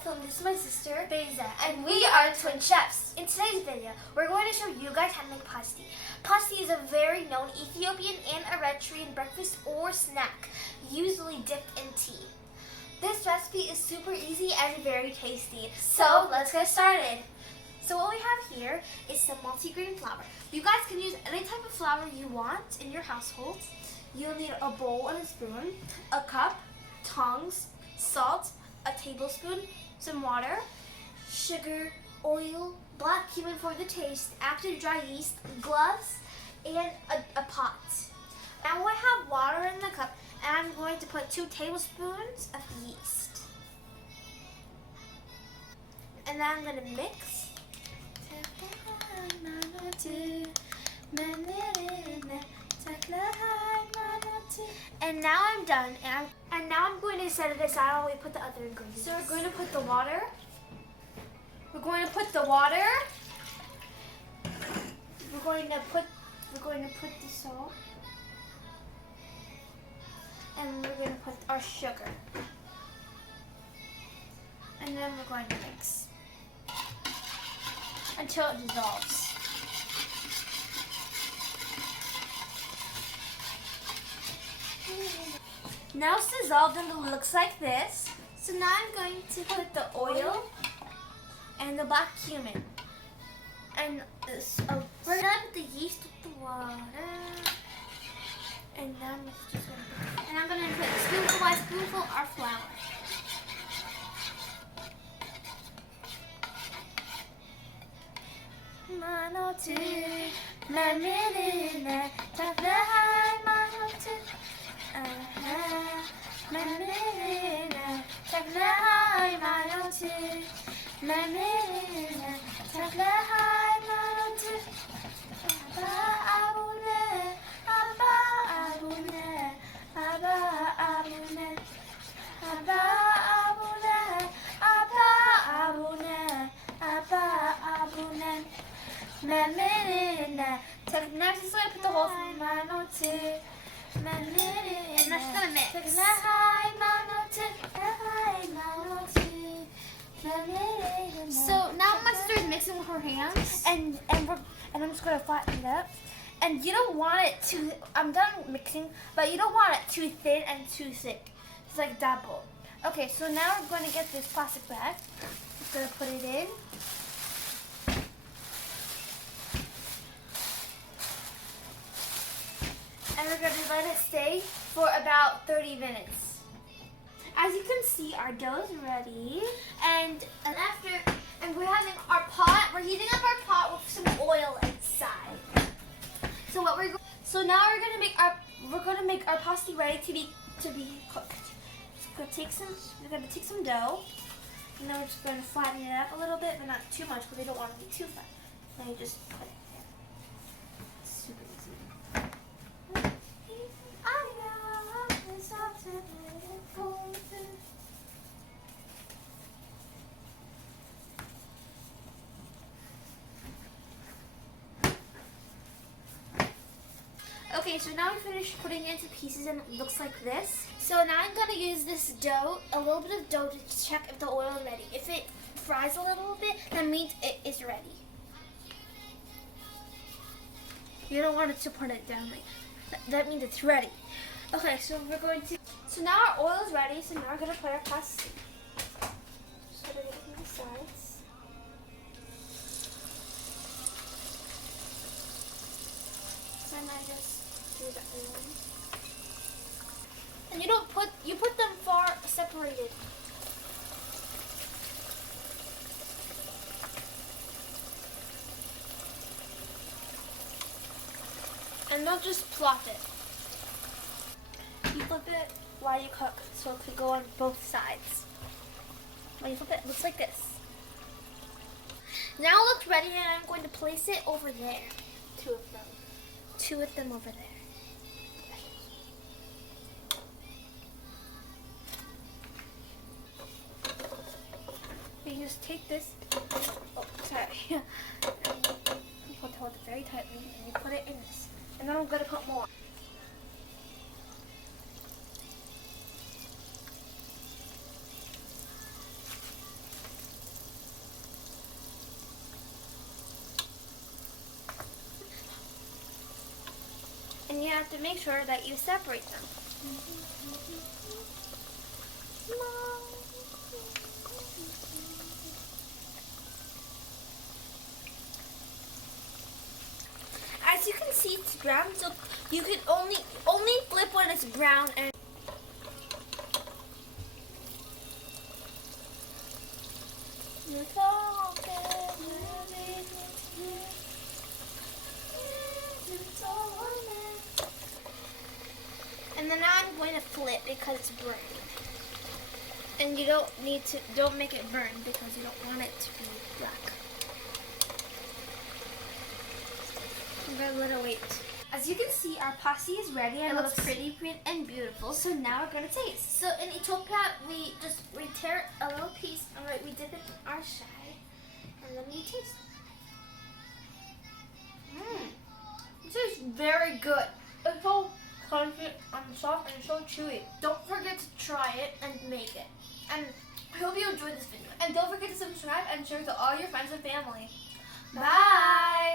Bethel, and this is my sister, Beza, and we are twin chefs. In today's video, we're going to show you guys how to make pasti. Pasti is a very known Ethiopian and Eritrean breakfast or snack, usually dipped in tea. This recipe is super easy and very tasty, so let's get started. So what we have here is some multigrain flour. You guys can use any type of flour you want in your household. You'll need a bowl and a spoon, a cup, tongs, salt, a tablespoon, some water, sugar, oil, black cumin for the taste, active dry yeast, gloves, and a pot. Now I have water in the cup, and I'm going to put 2 tablespoons of yeast. And then I'm going to mix. And now I'm done, and now I'm going to set it aside while we put the other ingredients. So we're going to put the water. We're going to put the water. We're going to put the salt, and we're going to put our sugar, and then we're going to mix until it dissolves. Now it's dissolved and it looks like this. So now I'm going to put the oil and the black cumin. And we're gonna put the yeast with the water. And now I'm gonna put spoonful by spoonful our flour. Now just going to put the whole thing. And that's gonna mix. So now my sister is mixing with her hands, and I'm just gonna flatten it up. And you don't want it too. I'm done mixing, but you don't want it too thin and too thick. It's like double. Okay, so now we're going to get this plastic bag. Just gonna put it in. And we're going to let it stay for about 30 minutes. As you can see, our dough is ready. And we're having our pot. We're heating up our pot with some oil inside. So now we're going to make our pasti ready to be cooked. We're going to take some dough. And then we're just going to flatten it up a little bit, but not too much because we don't want it to be too flat. Then you just put it there. It's super easy. Okay, so now we finished putting it into pieces and it looks like this. So now I'm going to use this dough, a little bit of dough to check if the oil is ready. If it fries a little bit, that means it is ready. You don't want it to put it down like that. That means it's ready. Okay, so so now our oil is ready, so now we're going to put our pasti. Just put it on the sides. And I just do that one. And you put them far separated. And don't just plop it. You flip it while you cook, so it could go on both sides. When you flip it, it looks like this. Now it looks ready, and I'm going to place it over there. 2 of them. 2 of them over there. You just take this. Oh, sorry. You hold it very tightly, and you put it in this. And then I'm going to put more. And you have to make sure that you separate them. As you can see, it's brown, so you can only flip when it's brown. And then now I'm going to flip because it's brown. And you don't make it burn because you don't want it to be black. I'm going to let it wait. As you can see, our pasti is ready and it looks pretty and beautiful. So now we're going to taste. So in Ethiopia, we tear a little piece and we dip it in our shai and then we taste. This is very good. It's so crunchy and soft and so chewy. Don't forget to try it and make it. And I hope you enjoyed this video. And don't forget to subscribe and share to all your friends and family. Bye!